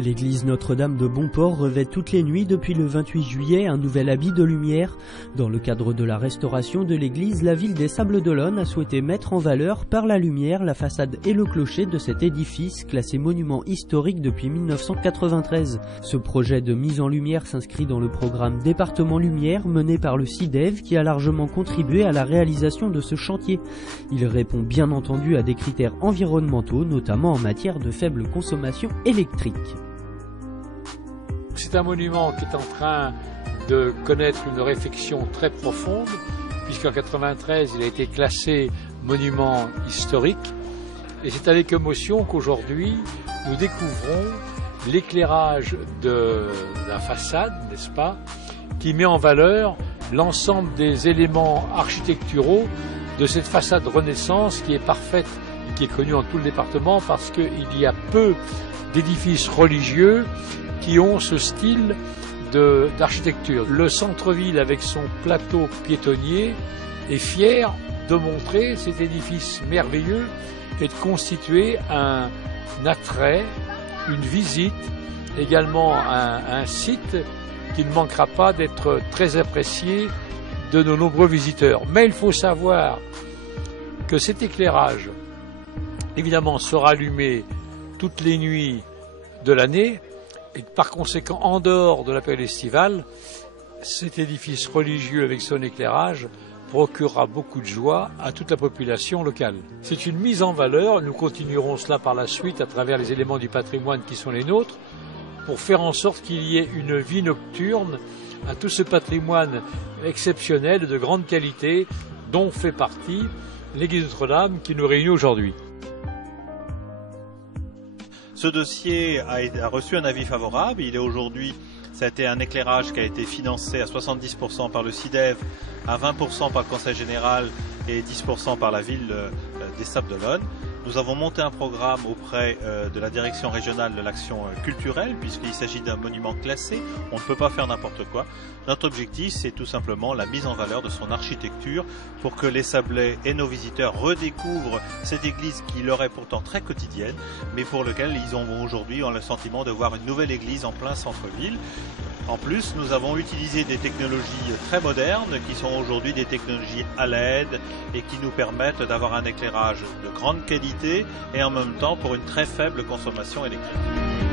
L'église Notre-Dame de Bonport revêt toutes les nuits depuis le 28 juillet un nouvel habit de lumière. Dans le cadre de la restauration de l'église, la ville des Sables-d'Olonne a souhaité mettre en valeur par la lumière la façade et le clocher de cet édifice classé monument historique depuis 1993. Ce projet de mise en lumière s'inscrit dans le programme Département Lumière mené par le CIDEV qui a largement contribué à la réalisation de ce chantier. Il répond bien entendu à des critères environnementaux, notamment en matière de faible consommation électrique. C'est un monument qui est en train de connaître une réflexion très profonde, puisqu'en 1993, il a été classé monument historique. Et c'est avec émotion qu'aujourd'hui, nous découvrons l'éclairage de la façade, n'est-ce pas, qui met en valeur l'ensemble des éléments architecturaux de cette façade Renaissance qui est parfaite et qui est connue en tout le département parce qu'il y a peu d'édifices religieux qui ont ce style d'architecture. Le centre-ville avec son plateau piétonnier est fier de montrer cet édifice merveilleux et de constituer un attrait, une visite, également un site qui ne manquera pas d'être très apprécié de nos nombreux visiteurs. Mais il faut savoir que cet éclairage, évidemment, sera allumé toutes les nuits de l'année, et par conséquent, en dehors de la période estivale, cet édifice religieux avec son éclairage procurera beaucoup de joie à toute la population locale. C'est une mise en valeur, nous continuerons cela par la suite à travers les éléments du patrimoine qui sont les nôtres, pour faire en sorte qu'il y ait une vie nocturne à tout ce patrimoine exceptionnel de grande qualité dont fait partie l'église Notre-Dame qui nous réunit aujourd'hui. Ce dossier a reçu un avis favorable. Il est aujourd'hui, ça a été un éclairage qui a été financé à 70% par le CIDEV, à 20% par le Conseil général et 10% par la ville des Sables-d'Olonne. Nous avons monté un programme auprès de la direction régionale de l'action culturelle puisqu'il s'agit d'un monument classé. On ne peut pas faire n'importe quoi. Notre objectif, c'est tout simplement la mise en valeur de son architecture pour que les Sablais et nos visiteurs redécouvrent cette église qui leur est pourtant très quotidienne, mais pour laquelle ils ont aujourd'hui le sentiment de voir une nouvelle église en plein centre-ville. En plus, nous avons utilisé des technologies très modernes qui sont aujourd'hui des technologies à LED et qui nous permettent d'avoir un éclairage de grande qualité et en même temps pour une très faible consommation électrique.